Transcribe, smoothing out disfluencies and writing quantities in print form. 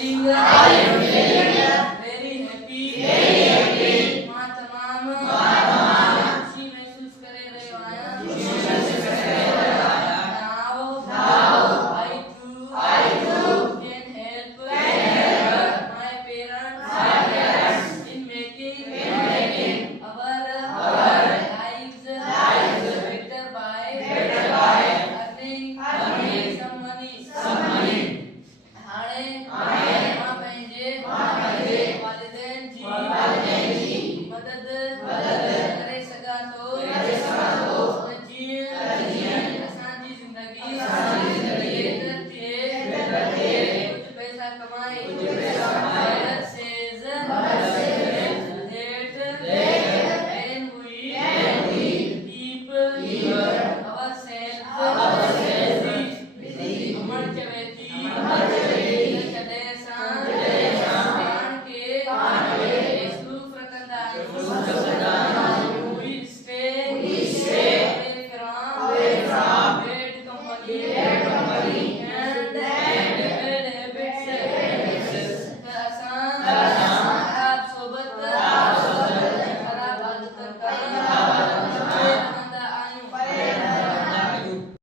I am very happy मां तमाम खुशी महसूस करे रहियो आहियां now I too can help my parents in making our lives better by earning some money हाणे मां पंहिंजे वालिदैन जी मदद करे सघां थो जीअं असांजी ज़िंदगी बेहतर थिए कुझु पैसा कमाए